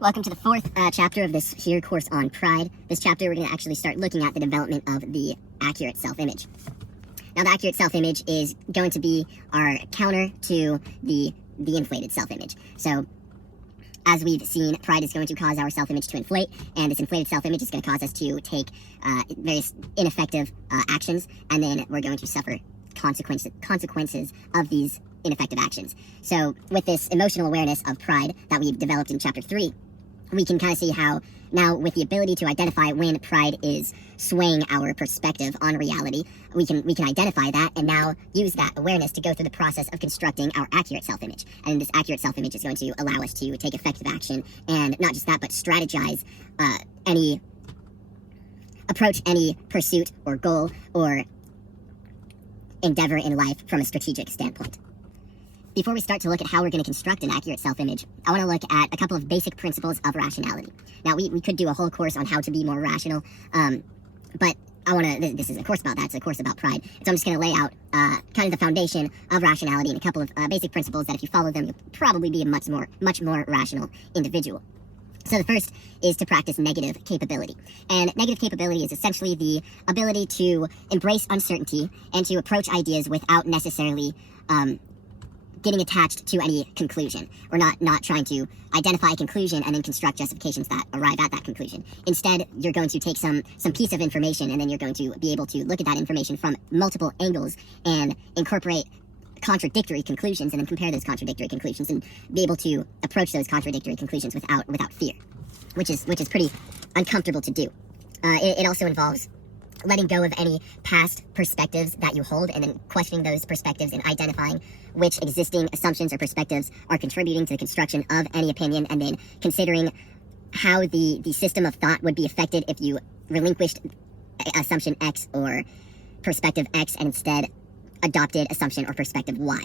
Welcome to the fourth chapter of this here course on pride. This chapter, we're going to actually start looking at the development of the accurate self-image. Now, the accurate self-image is going to be our counter to the inflated self-image. So, as we've seen, pride is going to cause our self-image to inflate, and this inflated self-image is going to cause us to take various ineffective actions, and then we're going to suffer consequences of these ineffective actions. So, with this emotional awareness of pride that we've developed in chapter 3, we can kind of see how now, with the ability to identify when pride is swaying our perspective on reality, we can identify that and now use that awareness to go through the process of constructing our accurate self-image. And this accurate self-image is going to allow us to take effective action, and not just that, but strategize any pursuit or goal or endeavor in life from a strategic standpoint. Before we start to look at how we're going to construct an accurate self-image, I want to look at a couple of basic principles of rationality. Now, we could do a whole course on how to be more rational, but I want to, this is a course about that, it's a course about pride, so I'm just going to lay out kind of the foundation of rationality and a couple of basic principles that if you follow them, you'll probably be a much more rational individual. So the first is to practice negative capability. And negative capability is essentially the ability to embrace uncertainty and to approach ideas without necessarily getting attached to any conclusion, or not trying to identify a conclusion and then construct justifications that arrive at that conclusion. Instead, you're going to take some piece of information, and then you're going to be able to look at that information from multiple angles and incorporate contradictory conclusions, and then compare those contradictory conclusions and be able to approach those contradictory conclusions without fear, which is pretty uncomfortable to do. It also involves letting go of any past perspectives that you hold, and then questioning those perspectives and identifying which existing assumptions or perspectives are contributing to the construction of any opinion, and then considering how the system of thought would be affected if you relinquished assumption X or perspective X and instead adopted assumption or perspective Y.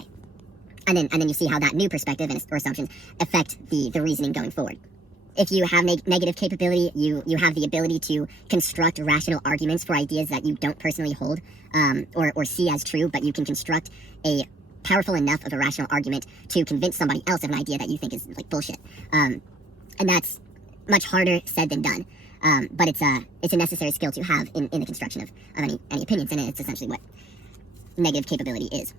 And then you see how that new perspective or assumptions affect the reasoning going forward. If you have negative capability, you have the ability to construct rational arguments for ideas that you don't personally hold or see as true, but you can construct a powerful enough of a rational argument to convince somebody else of an idea that you think is like bullshit. And that's much harder said than done. But it's a necessary skill to have in the construction of any opinions, and it's essentially what negative capability is.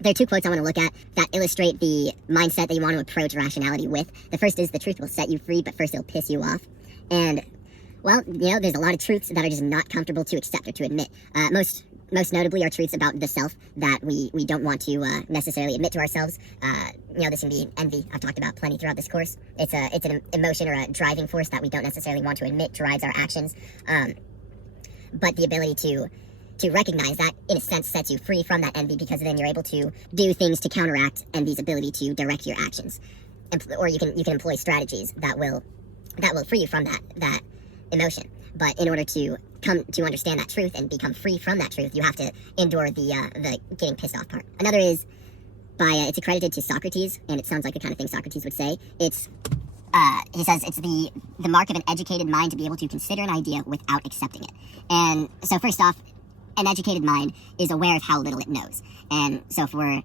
There are two quotes I want to look at that illustrate the mindset that you want to approach rationality with. The first is, "The truth will set you free, but first it'll piss you off." And, well, there's a lot of truths that are just not comfortable to accept or to admit. Most notably are truths about the self that we don't want to necessarily admit to ourselves. This can be envy. I've talked about plenty throughout this course. It's an emotion or a driving force that we don't necessarily want to admit drives our actions. But the ability to recognize that, in a sense, sets you free from that envy, because then you're able to do things to counteract envy's ability to direct your actions. Or you can employ strategies that will free you from that emotion. But in order to come to understand that truth and become free from that truth, you have to endure the getting pissed off part. Another is it's accredited to Socrates, and it sounds like the kind of thing Socrates would say. He says it's the mark of an educated mind to be able to consider an idea without accepting it. And so first off, an educated mind is aware of how little it knows. And so if we're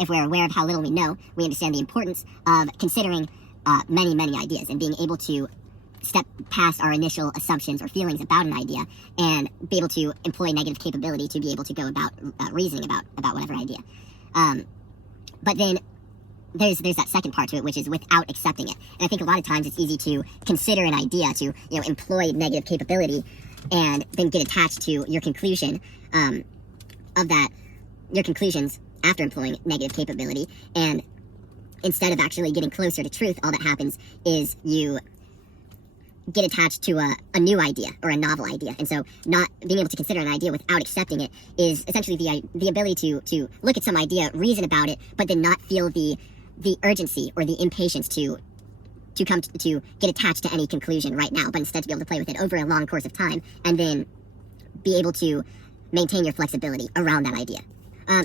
aware of how little we know, we understand the importance of considering many ideas and being able to step past our initial assumptions or feelings about an idea and be able to employ negative capability to be able to go about reasoning about whatever idea. But then there's that second part to it, which is without accepting it. And I think a lot of times it's easy to consider an idea, to employ negative capability, and then get attached to your conclusion your conclusions after employing negative capability. And instead of actually getting closer to truth, all that happens is you get attached to a new idea or a novel idea. And so not being able to consider an idea without accepting it is essentially the ability to look at some idea, reason about it, but then not feel the urgency or the impatience to get attached to any conclusion right now, but instead to be able to play with it over a long course of time, and then be able to maintain your flexibility around that idea.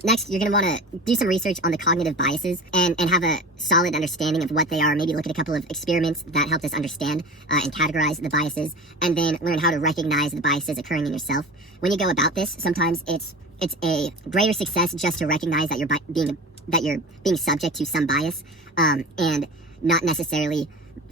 Next, you're going to want to do some research on the cognitive biases and have a solid understanding of what they are. Maybe look at a couple of experiments that helped us understand and categorize the biases, and then learn how to recognize the biases occurring in yourself. When you go about this, sometimes it's a greater success just to recognize that you're being that you're being subject to some bias, and not necessarily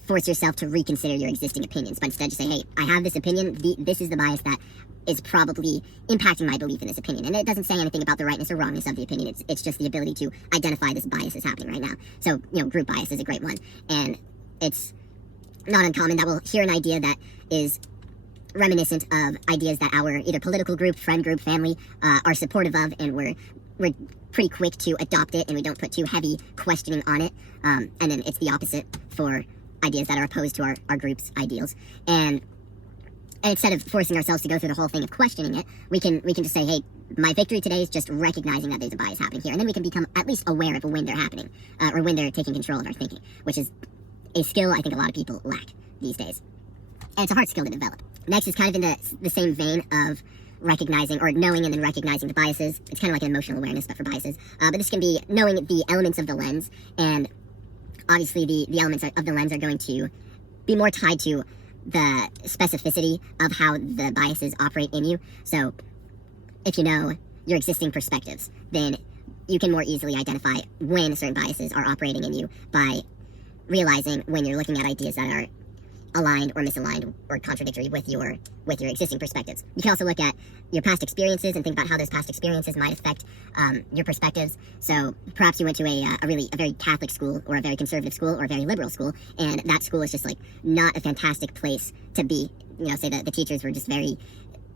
force yourself to reconsider your existing opinions, but instead just say, hey, I have this opinion, this is the bias that is probably impacting my belief in this opinion. And it doesn't say anything about the rightness or wrongness of the opinion. It's just the ability to identify this bias is happening right now. So, group bias is a great one. And it's not uncommon that we'll hear an idea that is reminiscent of ideas that our either political group, friend group, family are supportive of, and we're pretty quick to adopt it, and we don't put too heavy questioning on it. And then it's the opposite for ideas that are opposed to our group's ideals. And instead of forcing ourselves to go through the whole thing of questioning it, we can just say, hey, my victory today is just recognizing that there's a bias happening here. And then we can become at least aware of when they're happening, or when they're taking control of our thinking, which is a skill I think a lot of people lack these days. And it's a hard skill to develop. Next is kind of in the same vein of recognizing or knowing and then recognizing the biases. It's kind of like an emotional awareness, but for biases. But this can be knowing the elements of the lens, and obviously the elements of the lens are going to be more tied to the specificity of how the biases operate in you. So if you know your existing perspectives, then you can more easily identify when certain biases are operating in you by realizing when you're looking at ideas that are aligned or misaligned or contradictory with your existing perspectives. You can also look at your past experiences and think about how those past experiences might affect your perspectives. So perhaps you went to a very Catholic school, or a very conservative school, or a very liberal school, and that school is just like not a fantastic place to be. Say the teachers were just very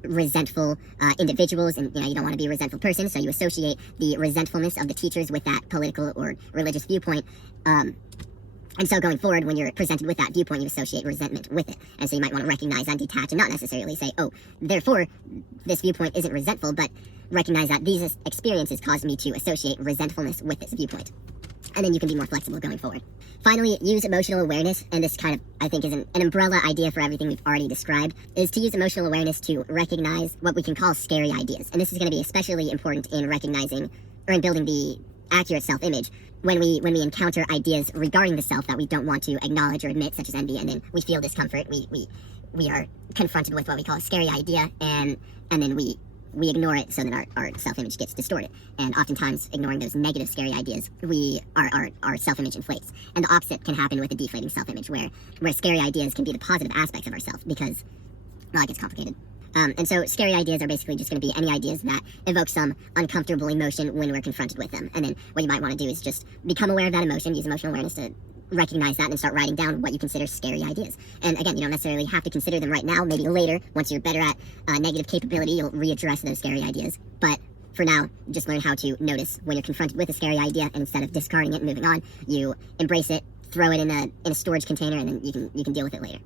resentful individuals, and you don't want to be a resentful person, so you associate the resentfulness of the teachers with that political or religious viewpoint. And so going forward, when you're presented with that viewpoint, you associate resentment with it. And so you might want to recognize and detach, and not necessarily say, oh, therefore, this viewpoint isn't resentful, but recognize that these experiences caused me to associate resentfulness with this viewpoint. And then you can be more flexible going forward. Finally, use emotional awareness, and this kind of, I think, is an umbrella idea for everything we've already described, is to use emotional awareness to recognize what we can call scary ideas. And this is going to be especially important in recognizing, or in building the accurate self-image, when we encounter ideas regarding the self that we don't want to acknowledge or admit, such as envy, and then we feel discomfort. We are confronted with what we call a scary idea, and then we ignore it, so that our self-image gets distorted. And oftentimes, ignoring those negative, scary ideas, our self-image inflates. And the opposite can happen with a deflating self-image, where scary ideas can be the positive aspects of ourself, because, well, it gets complicated. And so scary ideas are basically just going to be any ideas that evoke some uncomfortable emotion when we're confronted with them. And then what you might want to do is just become aware of that emotion, use emotional awareness to recognize that, and then start writing down what you consider scary ideas. And again, you don't necessarily have to consider them right now. Maybe later, once you're better at negative capability, you'll readdress those scary ideas. But for now, just learn how to notice when you're confronted with a scary idea, and instead of discarding it and moving on, you embrace it, throw it in a storage container, and then you can deal with it later.